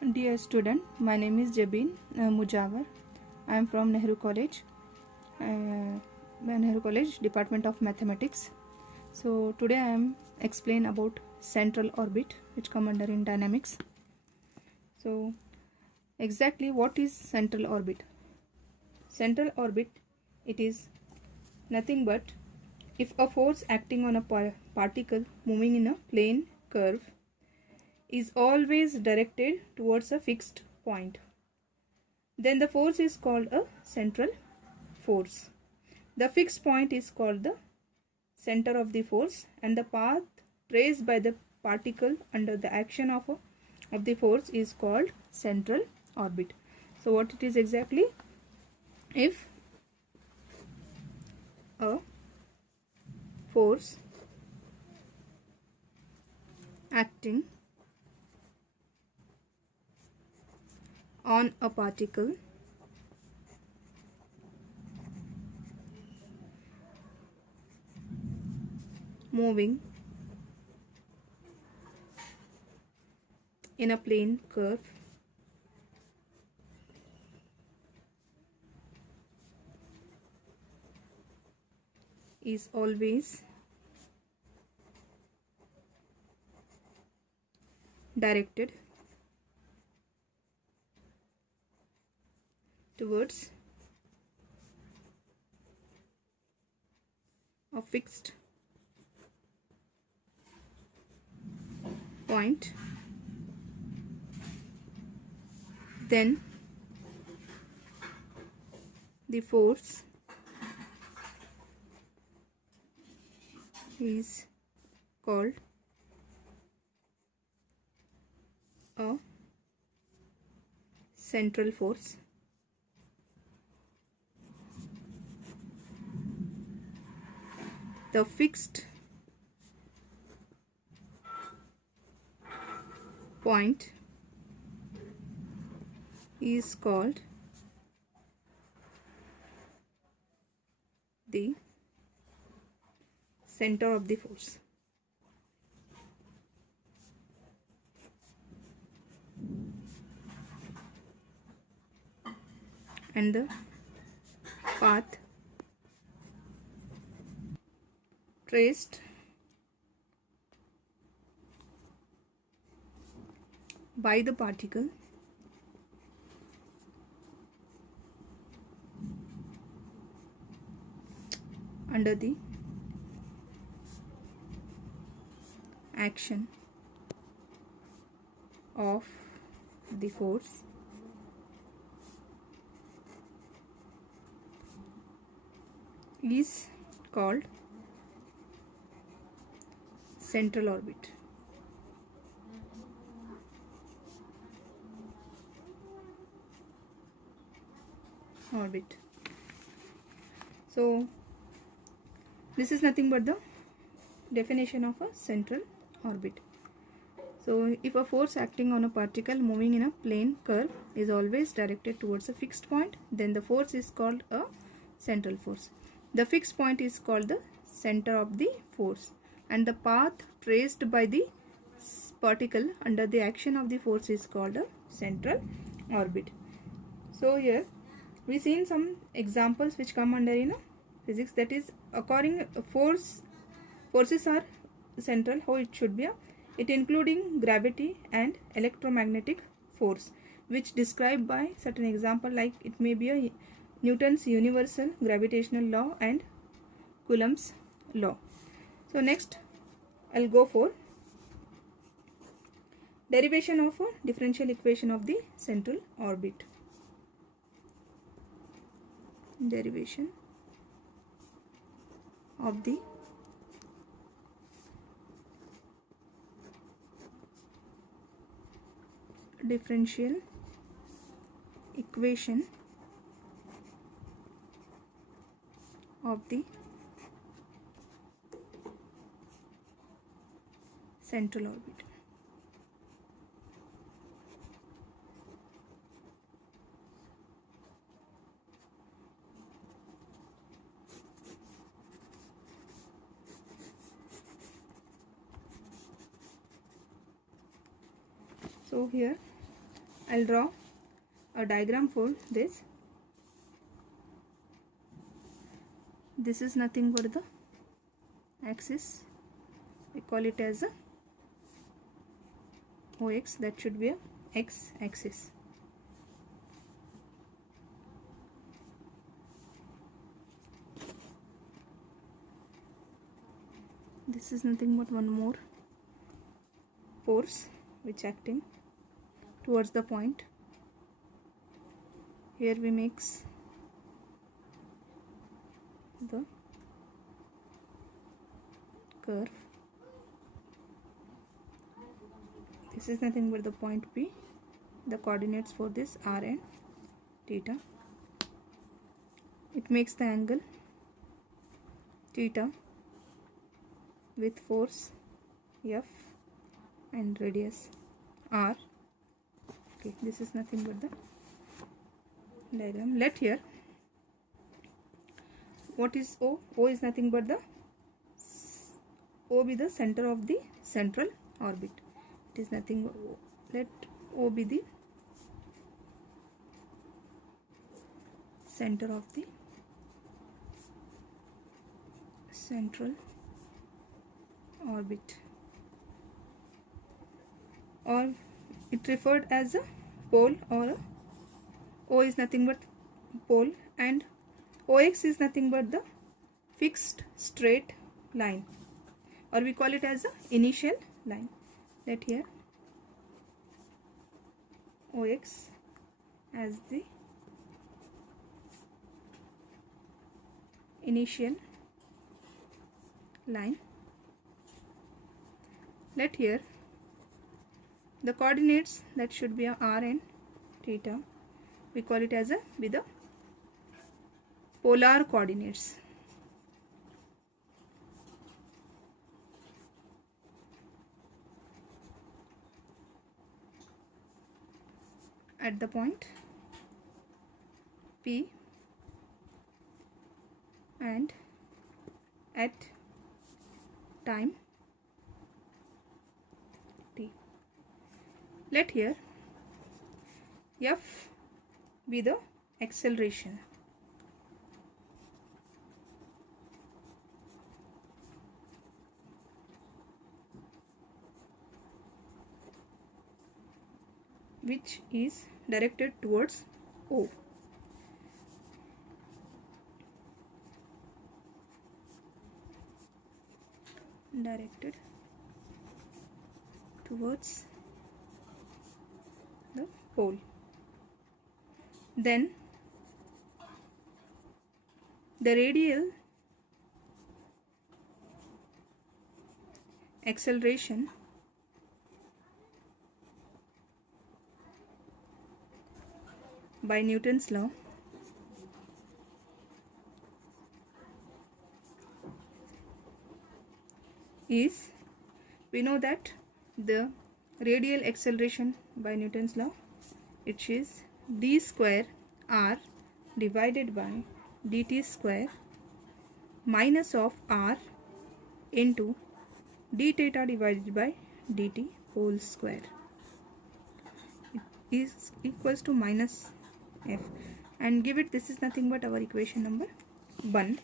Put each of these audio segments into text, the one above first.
Dear student, my name is Jabin Mujawar. I am from Nehru College, Department of Mathematics. So today I am explain about central orbit, which come under in dynamics. So exactly what is central orbit? Central orbit, it is nothing but if a force acting on a particle moving in a plane curve is always directed towards a fixed point, then the force is called a central force. The fixed point is called the center of the force, and the path traced by the particle under the action of the force is called central orbit. So what it is exactly? If a force acting on a particle moving in a plane curve is always directed towards a fixed point, then the force is called a central force. The fixed point is called the center of the force. And the path traced by the particle under the action of the force is called central orbit. So this is nothing but the definition of a central orbit. So if a force acting on a particle moving in a plane curve is always directed towards a fixed point, then the force is called a central force. The fixed point is called the center of the force, and the path traced by the particle under the action of the force is called a central orbit. So here we seen some examples which come under physics, that is according forces are central, how it should be it including gravity and electromagnetic force, which described by certain example, like it may be a Newton's universal gravitational law and Coulomb's law. So next I'll go for derivation of a differential equation of the central orbit. Derivation of the differential equation of the central orbit. So here I'll draw a diagram for this. This is nothing but the axis. We call it as a OX. That should be a X axis. This is nothing but one more force which acting towards the point. Here we mix the curve. This is nothing but the point P. The coordinates for this r and theta. It makes the angle theta with force F and radius r. Okay, this is nothing but the diagram. Let here what is O? O is nothing but the O be the center of the central orbit. It is nothing but O. Let O be the center of the central orbit, or it referred as a pole, or O is nothing but pole, and OX is nothing but the fixed straight line, or we call it as a initial line. Let here OX as the initial line. Let here the coordinates, that should be a r and theta, we call it as a with the polar coordinates. At the point P and at time t. Let here F be the acceleration. Which is directed towards O. Directed towards the pole. Then the radial acceleration by Newton's law is, we know that the radial acceleration by Newton's law, it is d square r divided by dt square minus of r into d theta divided by dt whole square. It is equals to minus f, and give it, this is nothing but our equation number 1.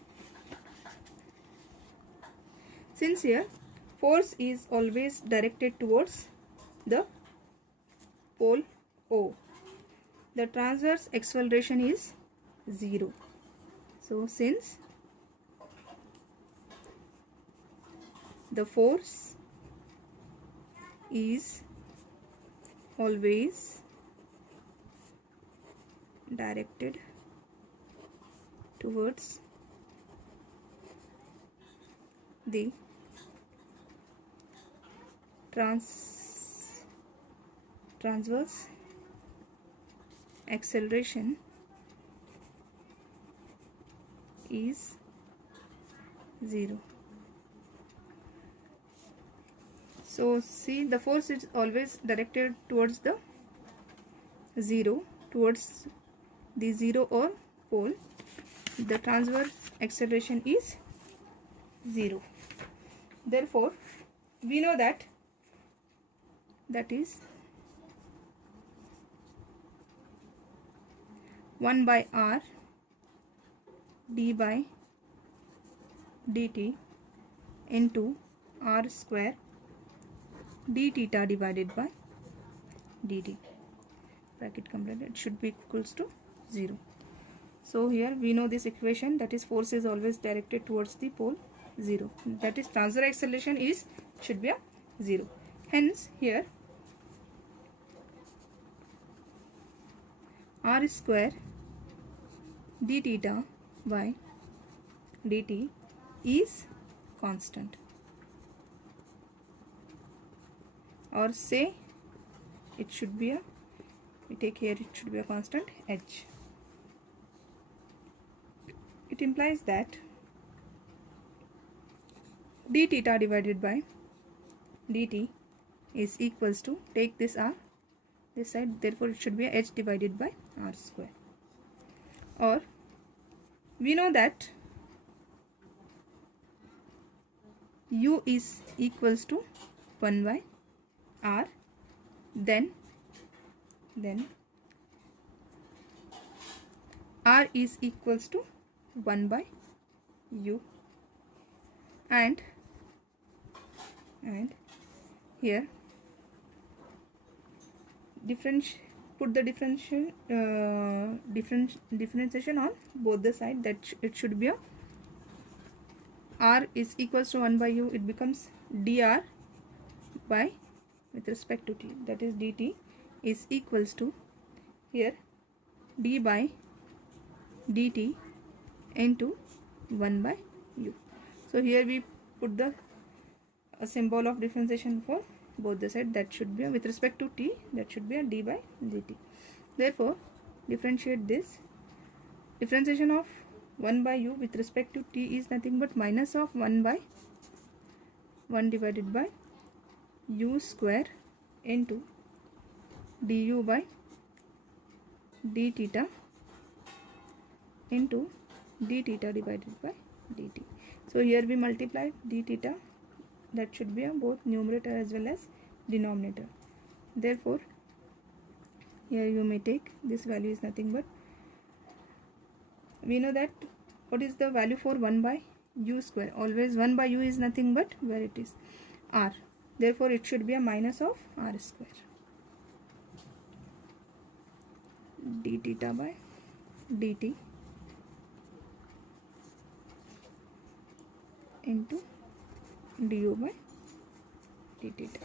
Since here force is always directed towards the pole O, the transverse acceleration is 0. So since the force is always directed towards the transverse acceleration is 0. So see, the force is always directed towards the 0, towards the 0 or pole. The transverse acceleration is 0. Therefore we know that is 1 by r d by dt into r square d theta divided by dt. Bracket completed. It should be equals to 0. So here we know this equation, that is force is always directed towards the pole 0. That is transverse acceleration should be a 0. Hence here r square d theta by dt is constant, or say it should be a, we take here it should be a constant h. It implies that d theta divided by dt is equals to, take this r this side, therefore it should be a h divided by r square. Or we know that u is equals to 1 by r, then r is equals to 1 by u, and here put the differentiation on both the side, that it should be a r is equals to 1 by u, it becomes dr by, with respect to t, that is dt is equals to here d by dt into 1 by u. So here we put the symbol of differentiation for both the side, that should be a, with respect to t, that should be a d by dt. Therefore differentiate this, differentiation of 1 by u with respect to t is nothing but minus of 1 by 1 divided by u square into du by d theta into d theta divided by dt. So here we multiply d theta, that should be a both numerator as well as denominator. Therefore here you may take this value is nothing but, we know that what is the value for 1 by u square, always 1 by u is nothing but, where it is r, therefore it should be a minus of r square d theta by dt into du by d theta.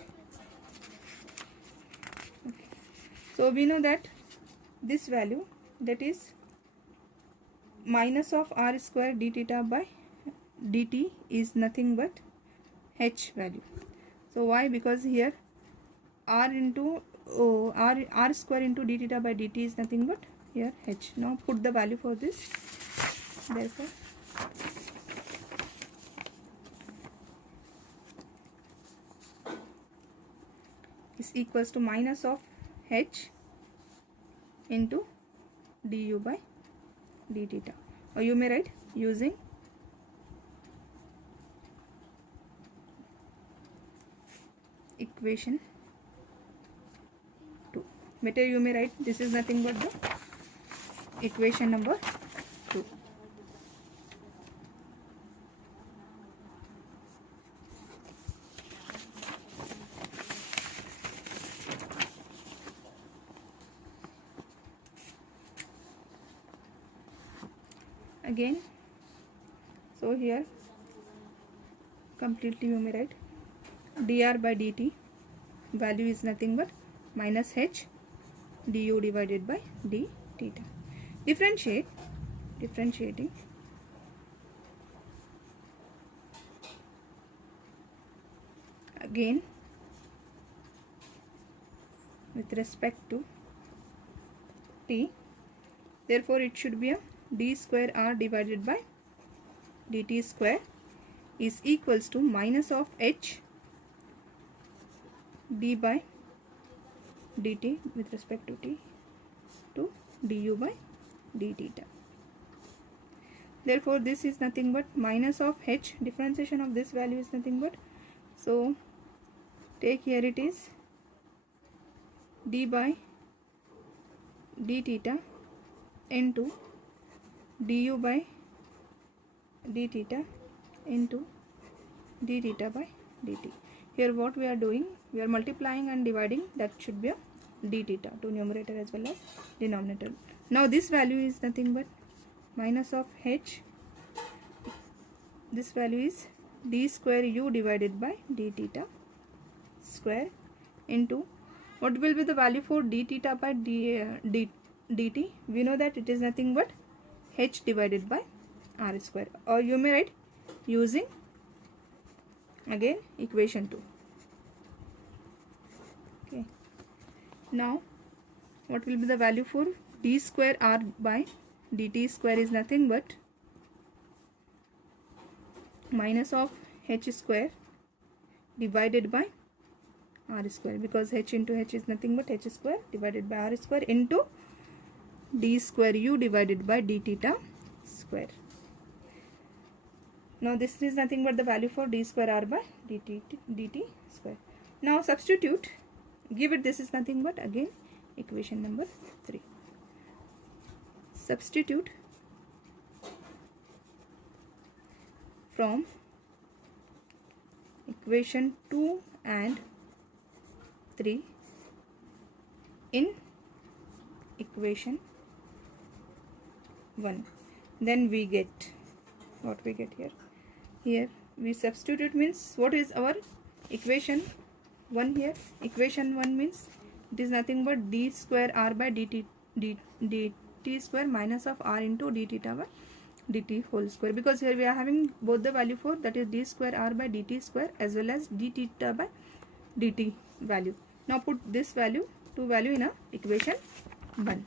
Okay. So we know that this value, that is minus of r square d theta by dt, is nothing but h value. So why? Because here r into r square into d theta by dt is nothing but here h. Now put the value for this, therefore is equals to minus of h into du by d theta, or you may write using equation 2. Better you may write this is nothing but the equation number 2. Again, so here completely you may write dr by dt value is nothing but minus h du divided by d theta. Differentiating again with respect to t, therefore it should be a d square r divided by dt square is equals to minus of h d by dt with respect to t to du by d theta. Therefore this is nothing but minus of h, differentiation of this value is nothing but, so take here it is d by d theta into du by d theta into d theta by dt. Here what we are doing, we are multiplying and dividing, that should be a d theta to numerator as well as denominator. Now this value is nothing but minus of h, this value is d square u divided by d theta square into what will be the value for d theta by dt. We know that it is nothing but h divided by r square, or you may write using again equation 2. Okay, now what will be the value for d square r by dt square is nothing but minus of h square divided by r square, because h into h is nothing but h square divided by r square into d square u divided by d theta square. Now this is nothing but the value for d square r by dt square. Now substitute, give it, this is nothing but again equation number 3. Substitute from equation 2 and 3 in equation 1, then we get what we get here. Here we substitute means what is our equation 1 here? Equation 1 means it is nothing but d square r by dt square minus of r into d theta by dt whole square, because here we are having both the value for, that is d square r by dt square as well as d theta by dt value. Now put this value, two value in a equation 1.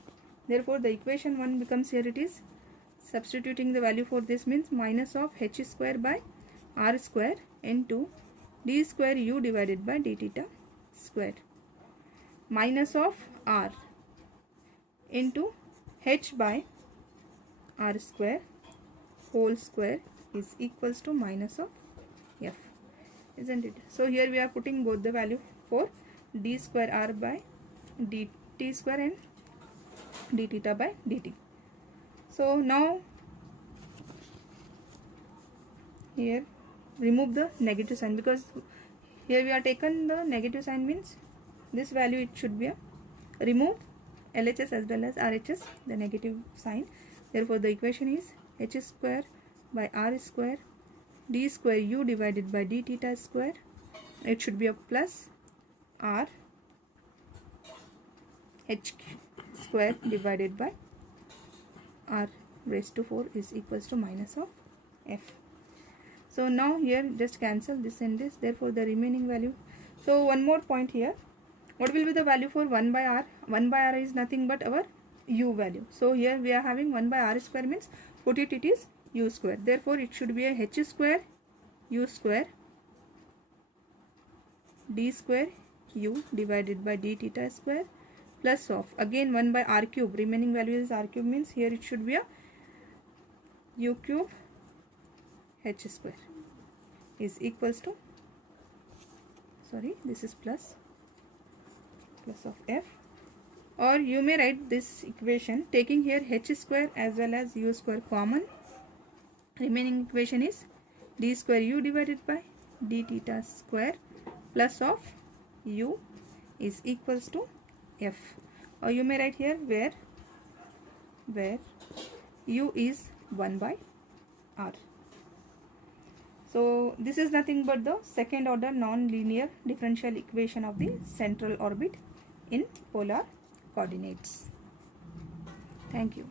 Therefore the equation 1 becomes, here it is, substituting the value for this means minus of h square by r square into d square u divided by d theta square minus of r into h by r square whole square is equals to minus of f, isn't it? So here we are putting both the value for d square r by dt square and d theta by dt. So now here remove the negative sign, because here we are taken the negative sign means this value it should be a remove LHS as well as RHS, the negative sign. Therefore the equation is h square by r square d square u divided by d theta square, it should be a plus r h square divided by r raised to 4 is equals to minus of f. So now here just cancel this and this, therefore the remaining value. So one more point here, what will be the value for 1 by r? 1 by r is nothing but our u value. So here we are having 1 by r square means put it, it is u square. Therefore it should be a h square u square d square u divided by d theta square plus of again 1 by r cube, remaining value is r cube means here it should be a u cube h square is equals to, sorry, this is plus of f, or you may write this equation taking here h square as well as u square common. Remaining equation is d square u divided by d theta square plus of u is equals to f, or you may write here where u is 1 by r. So this is nothing but the second order non-linear differential equation of the central orbit in polar coordinates. Thank you.